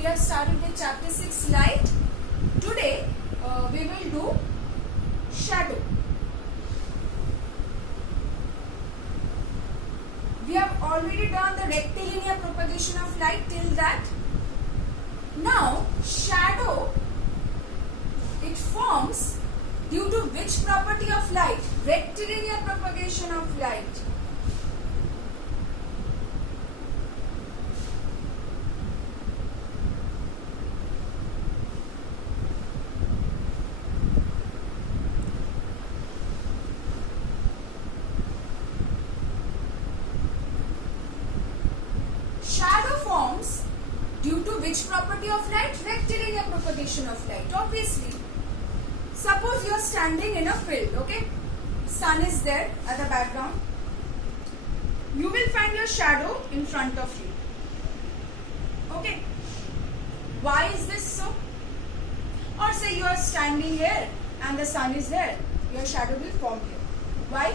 we have started with chapter 6 light. Today we will do shadow. We have already done the rectilinear propagation of light till that. Now shadow, it forms due to which property of light? Rectilinear propagation of light. Shadow forms due to which property of light? Rectilinear propagation of light. Obviously, suppose you are standing in a field, okay? Sun is there at the background. You will find your shadow in front of you. Okay? Why is this so? Or say you are standing here and the sun is there. Your shadow will form here. Why?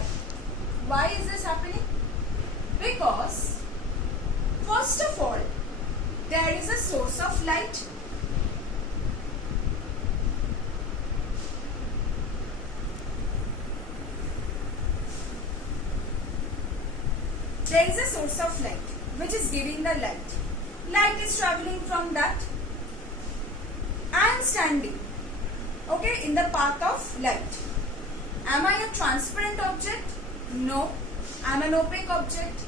Why is this happening? Because first of all, there is a source of light. There is a source of light which is giving the light. Light is traveling from that. I am standing, okay, in the path of light. Am I a transparent object? No. I am an opaque object.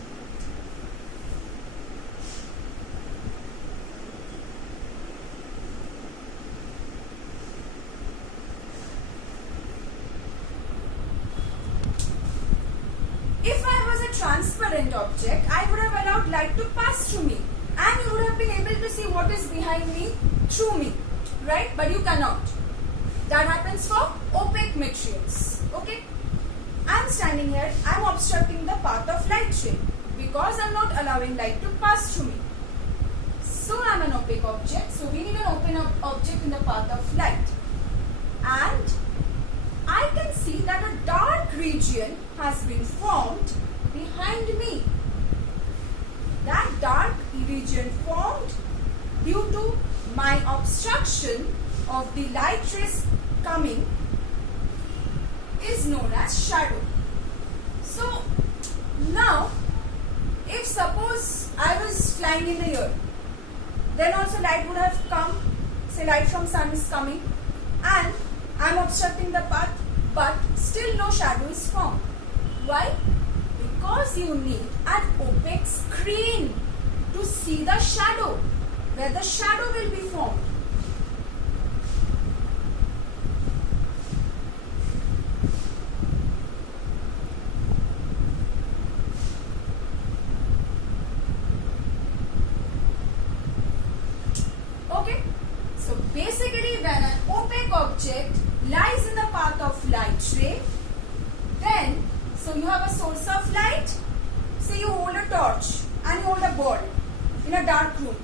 If I was a transparent object, I would have allowed light to pass through me and you would have been able to see what is behind me through me, right? But you cannot. That happens for opaque materials, okay? I am standing here, I am obstructing the path of light ray because I am not allowing light to pass through me. So I am an opaque object, so we need an open object in the path of light. And I can see that a dark region has been formed behind me. That dark region formed due to my obstruction of the light rays coming is known as shadow. So now, if suppose I was flying in the air, then also light would have come, say light from sun is coming and I am obstructing the path, but still no shadow is formed. Why? Because you need an opaque screen to see the shadow, where the shadow will be formed. Okay? So basically, when an opaque object lies in the path of light ray, then, so you have a source of light, say you hold a torch and you hold a ball in a dark room.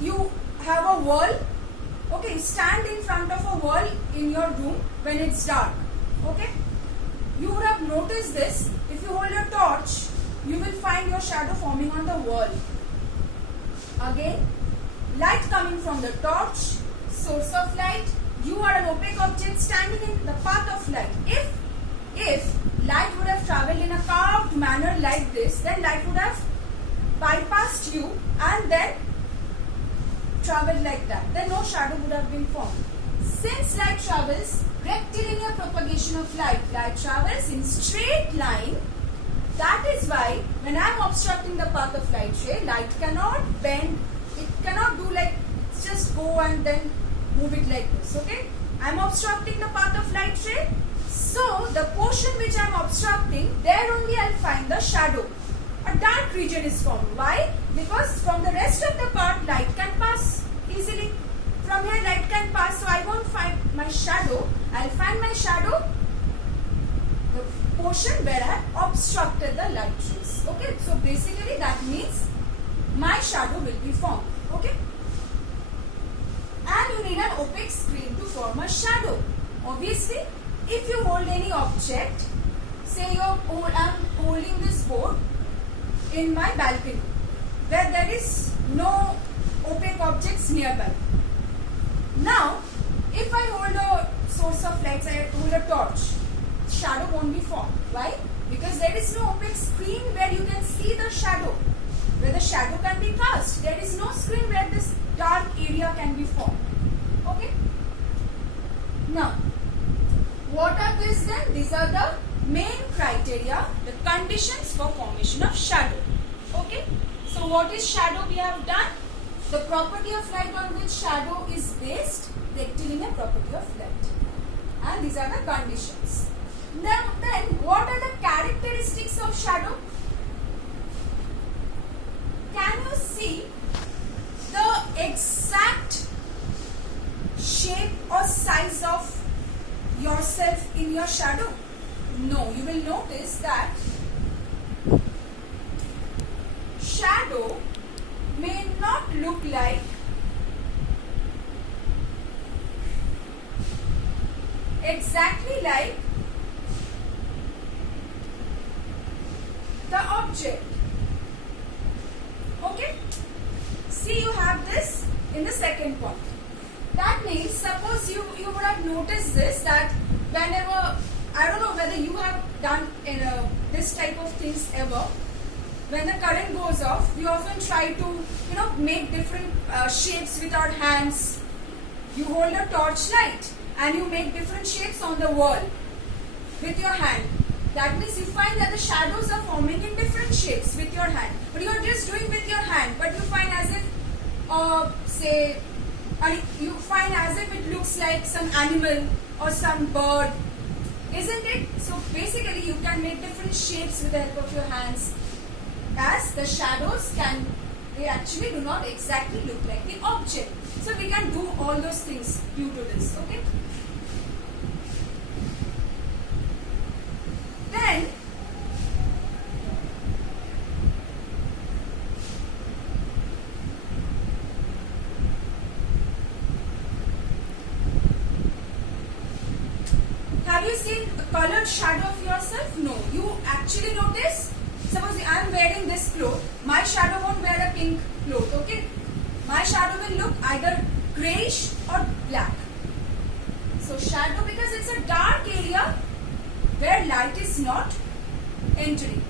You have a wall, okay, stand in front of a wall in your room when it's dark, okay. You would have noticed this, if you hold a torch, you will find your shadow forming on the wall. Again, light coming from the torch, source of light, you are an opaque object standing in the path of light. If light would have traveled in a curved manner like this, then light would have bypassed you and then travelled like that. Then no shadow would have been formed. Since light travels, rectilinear propagation of light, light travels in straight line. That is why when I am obstructing the path of light ray, light cannot bend. It cannot do like just go and then move it like this, okay? I am obstructing the path of light ray. So the portion which I am obstructing, there only I will find the shadow. A dark region is formed. Why? Because from the rest of the part, light can pass easily. From here, light can pass, so I won't find my shadow. I will find my shadow, the portion where I have obstructed the light rays. Okay, so basically that means my shadow will be formed. Okay, and you need an opaque screen to form a shadow. Obviously, if you hold any object, say I am holding this board in my balcony where there is no opaque nearby. Now, if I hold a source of light, I hold a torch, shadow won't be formed. Why? Because there is no opaque screen where you can see the shadow, where the shadow can be cast. There is no screen where this dark area can be formed. Okay? Now, what are these then? These are the main criteria, the conditions for formation of shadow. Okay? So, what is shadow we have done? The property of light on which shadow is based, rectilinear property of light. And these are the conditions. Now, then, what are the characteristics of shadow? Can you see the exact shape or size of yourself in your shadow? No, you will notice that shadow may not look like exactly like the object. Okay? See, you have this in the second point. That means, suppose you would have noticed this, that whenever, I don't know whether you have done this type of things ever, when the current goes off, we often try to, make different shapes with our hands. You hold a torch light and you make different shapes on the wall with your hand. That means you find that the shadows are forming in different shapes with your hand. But you are just doing with your hand. But you find as if, you find as if it looks like some animal or some bird. Isn't it? So basically you can make different shapes with the help of your hands. As the shadows they actually do not exactly look like the object. So we can do all those things due to this. Okay. Then have you seen a colored shadow of yourself? No. You actually notice. Suppose I am wearing this cloth, my shadow won't wear a pink cloth, okay? My shadow will look either greyish or black. So shadow, because it's a dark area where light is not entering.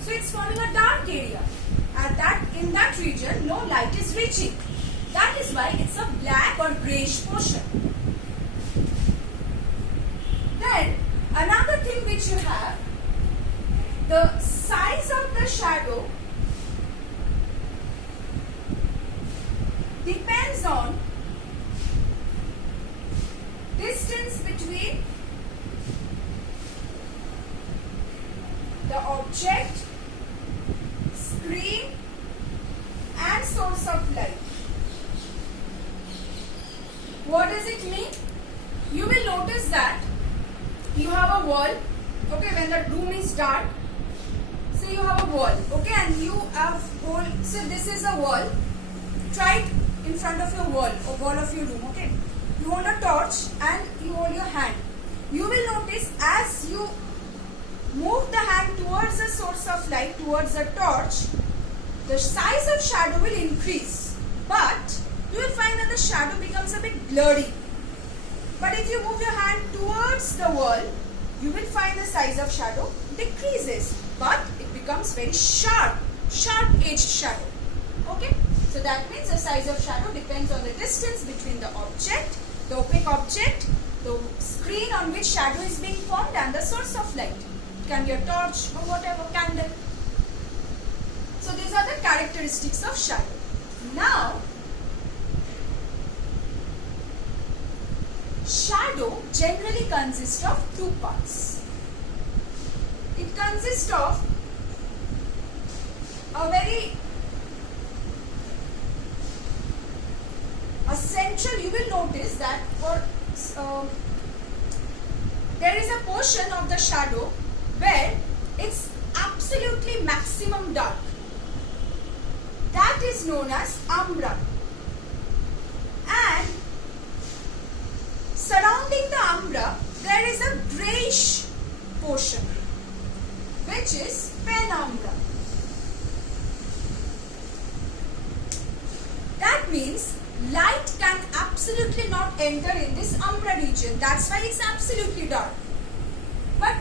So it's forming a dark area. In that region, no light is reaching. That is why it's a black or greyish portion. Then another thing which you have, the size of the shadow depends on distance between the object, screen and source of light. What does it mean? You will notice that you have a wall, okay, when the room is dark. So you have a wall, okay, and you have so this is a wall. Try it in front of your wall or wall of your room, okay. You hold a torch and you hold your hand. You will notice as you move the hand towards the source of light, towards the torch, the size of shadow will increase. But you will find that the shadow becomes a bit blurry. But if you move your hand towards the wall, you will find the size of shadow decreases. But it becomes very sharp-edged shadow. Okay? So that means the size of shadow depends on the distance between the object, the opaque object, the screen on which shadow is being formed and the source of light. It can be a torch or whatever, candle. So these are the characteristics of shadow. Now, shadow generally consists of two parts. It consists of a central, you will notice that there is a portion of the shadow where it's absolutely maximum dark. That is known as umbra. And surrounding the umbra, there is a greyish portion, which is penumbra. That means light can absolutely not enter in this umbra region. That's why it's absolutely dark. But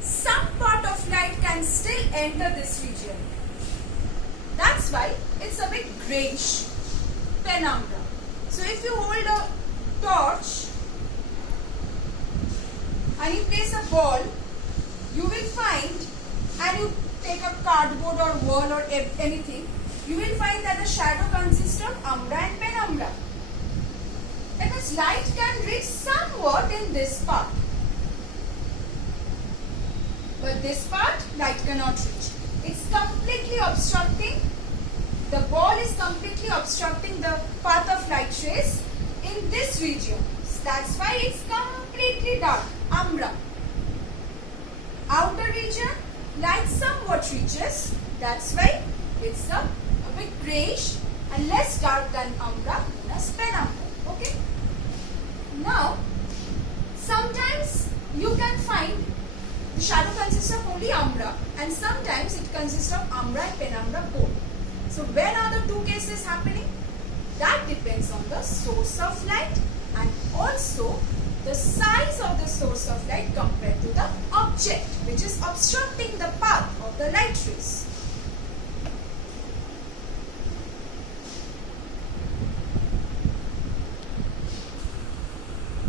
some part of light can still enter this region. That's why it's a bit grayish, penumbra. So if you hold a torch and you place a ball, you will find, and you take a cardboard or wall or anything, you will find that the shadow consists of umbra and penumbra. That means light can reach somewhat in this part. But this part, light cannot reach. It's completely obstructing, the ball is completely obstructing the path of light rays in this region. That's why it's completely dark, umbra. Outer region, light somewhat reaches. That's why it's a bit grayish and less dark than umbra, known as penumbra. Okay. Now, sometimes you can find the shadow consists of only umbra, and sometimes it consists of umbra and penumbra both. So when are the two cases happening? That depends on the source of light and also the size of the source of light compared to the object which is obstructing the path of the light rays.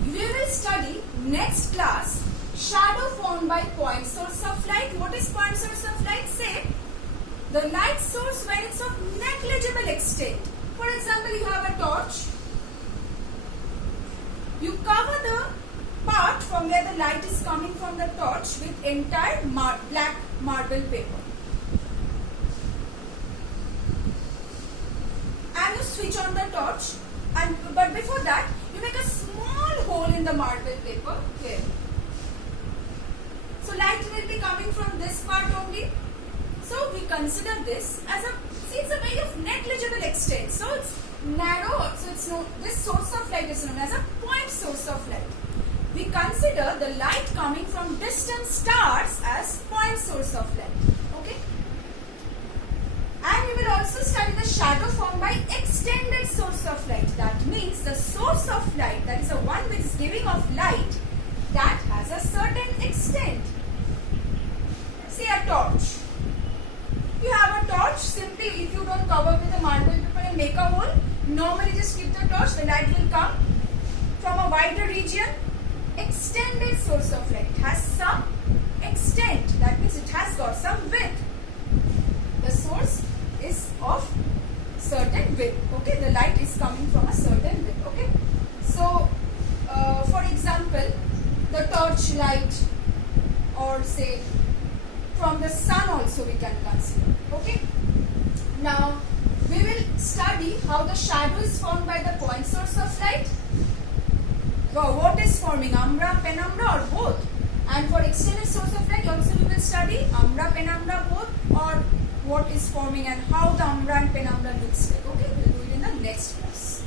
We will study next class shadow formed by point source of light. What is point source of light? Say the light source when it's of negligible extent. For example, you have a torch. You cover the part from where the light is coming from the torch with entire black marble paper. And you switch on the torch. But before that, you make a small hole in the marble paper here. So light will be coming from this part only. So we consider this as it's a very of negligible extent. So it's narrow. So it's this source of light is known as a point source of light. We consider the light coming from distant stars as point source of light. Okay. And we will also study the shadow formed by extended source of light. That means the source of light, that is the one which is giving off light, that has a certain extent. Say a torch. You have a torch, simply if you don't cover with a marble paper and make a hole, normally just keep the torch, the light will come from a wider region. Extended source of light has some extent, that means it has got some width. The source is of certain width, okay, the light is coming from a certain width, okay. So, for example, the torch light, or say from the sun also we can consider, okay. Now we will study how the shadow is formed by the point source of light. What is forming, umbra, penumbra, or both? And for extended source of light also we will study umbra, penumbra both, or what is forming and how the umbra and penumbra looks like, okay. We will do it in the next class.